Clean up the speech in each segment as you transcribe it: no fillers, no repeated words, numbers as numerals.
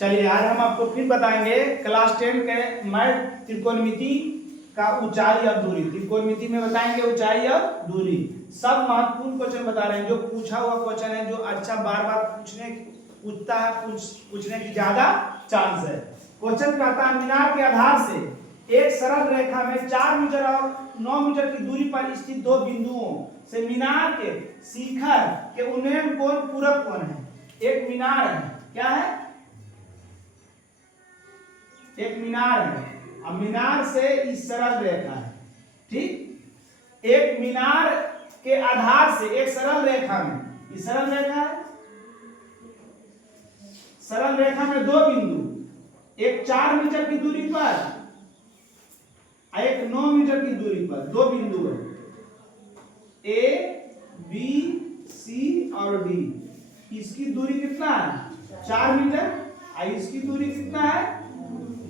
चलिए आज हम आपको फिर बताएंगे क्लास 10 के मैथ त्रिकोणमिति का ऊंचाई और दूरी। त्रिकोणमिति में बताएंगे ऊंचाई और दूरी। सब महत्वपूर्ण क्वेश्चन बता रहे हैं, जो पूछा हुआ क्वेश्चन है, जो अच्छा बार बार पूछता है, पूछने की ज्यादा चांस है। क्वेश्चन कहता है मीनार के आधार से एक सरल रेखा में 4 मीटर और 9 मीटर की दूरी पर स्थित दो बिंदुओं से मीनार के शिखर के उन्नयन कोण पूरक कोण है। एक मीनार है, क्या है? एक मीनार है। अब मीनार से इस सरल रेखा है, ठीक। एक मीनार के आधार से एक सरल रेखा में, इस सरल रेखा है, सरल रेखा में दो बिंदु, एक 4 मीटर की दूरी पर, एक 9 मीटर की दूरी पर दो बिंदु है, ए बी सी और डी। इसकी दूरी कितना है? 4 मीटर। और इसकी दूरी कितना है?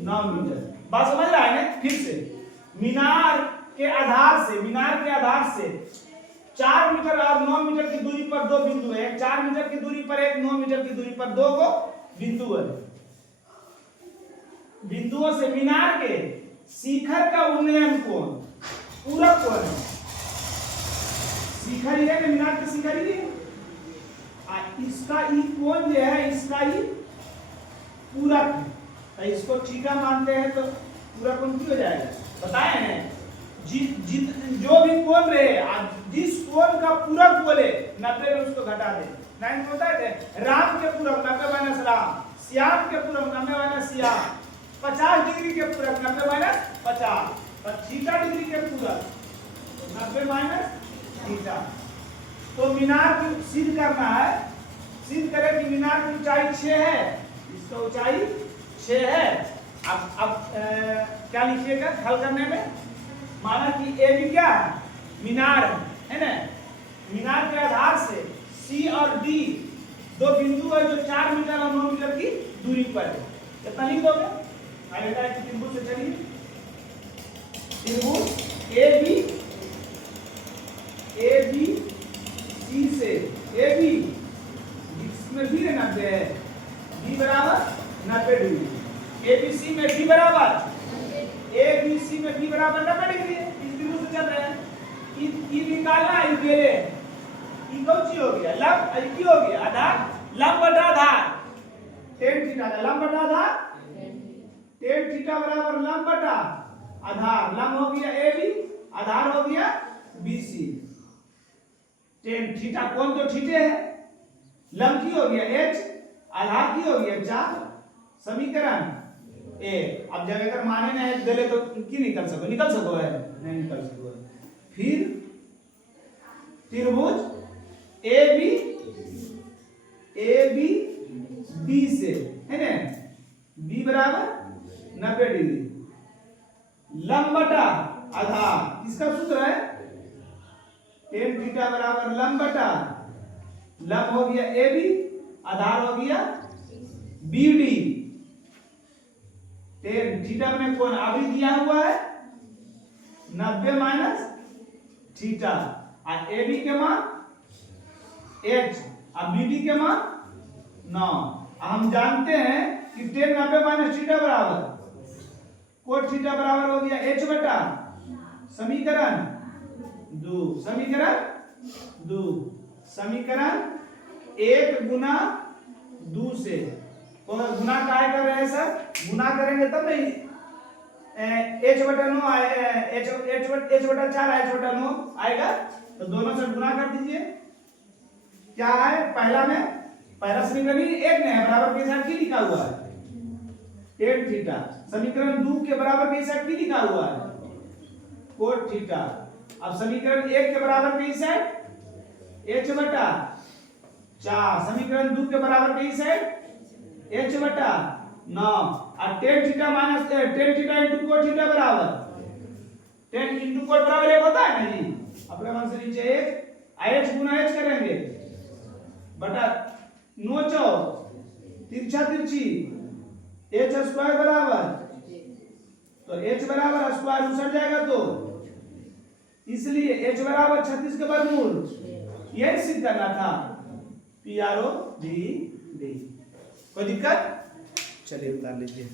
9 मीटर। बात समझ रहा है ना? फिर से मीनार के आधार से 4 मीटर और 9 मीटर की दूरी पर दो बिंदु है। 4 मीटर की दूरी पर, एक 9 मीटर की दूरी पर, दो को बिंदु है। बिंदुओं से मीनार के शिखर का उन्नयन कोण पूरक कोण है। शिखर ही है, मीनार के शिखर ही है। इसका ई कोण जो है, इसका ही पूरक है, तो इसको थीटा मानते हैं, तो पूरा कोण की हो जाएगा? बताए हैं जो भी कोण रहे, जिस कोण का पूरक बोले 90 में उसको घटा दे। 9 को बताए थे राम के पूरक 90 माइनस राम, श्याम के पूरक 90 माइनस श्याम, 50 डिग्री के पूरक 90 माइनस 50, और थीटा डिग्री के पूरक 90 माइनस थीटा। तो मीनार की सिद्ध करना है, सिद्ध करें कि मीनार की ऊंचाई 6 है, इसका ऊंचाई 6 है। अब क्या लिखिएगा हल करने में? माना कि ए भी क्या है? मीनार है ना। मीनार के आधार से सी और डी दो बिंदु है, जो 4 मीटर और 9 मीटर की दूरी पर है। कितना लिख दोगे? आएगा कि त्रिभुज से, चलिए त्रिभुज ए बी सी से, ए बी इसमें भी 90 है, बी बराबर 90 डिग्री। ABC में B बराबर, ABC में B बराबर 90 डिग्री है। इस बिंदु से चल रहे हैं, ई निकालना है, ये ई कौन सी हो गया? लंब। और की हो गया? आधार। लंब बटा आधार, tan थीटा का लंब बटा आधार, tan थीटा बराबर लंब बटा आधार। लंब हो गया AB, आधार हो गया BC। tan थीटा कोण तो थीटे है, लंब की हो गया H, आधार की हो गया 4। समीकरण ए। अब जब अगर माने ना है गले तो की निकल सको है? नहीं निकल सको है। फिर त्रिभुज ए बी डी से, है ना, बी बराबर 90 डिग्री, लंब बटा आधार। इसका सूत्र है tan थीटा बराबर लंब बटा, लंब हो गया ए बी, आधार हो गया बी डी। tan थीटा में कोण अभी दिया हुआ है 90 माइनस थीटा, और ए बी के मान h और बी डी के मान 9। हम जानते हैं कि tan 90 माइनस थीटा बराबर कोण थीटा बराबर हो गया h बटा समीकरण 2। समीकरण 1 गुना 2 से, गुना काय कर रहे हैं सर? गुना करेंगे तब नहीं h बटा 9 h बटा 4 h बटा 9 आएगा, तो दोनों से गुना कर दीजिए। क्या है? पहला समीकरण 1 में है, बराबर के साथ की लिखा हुआ है tan थीटा। समीकरण 2 के बराबर के साथ की लिखा हुआ है cot थीटा। अब समीकरण 1 के बराबर के साथ h बटा 4, समीकरण 2 के बराबर के साथ h बटा 9, और tan theta minus tan theta into cot theta बराबर, tan इनटू cot बराबर 1 होता है ना जी। अपने मन से नीचे 1 h गुना h करेंगे बटा 9 चौक तिरछा तिरछी h स्क्वायर बराबर, तो h बराबर स्क्वायर उछट जाएगा, तो इसलिए h बराबर 36 के वर्गमूल। यही सिद्ध करना था, PRO डी डी। कोई दिक्कत? चलिए उतार लीजिए।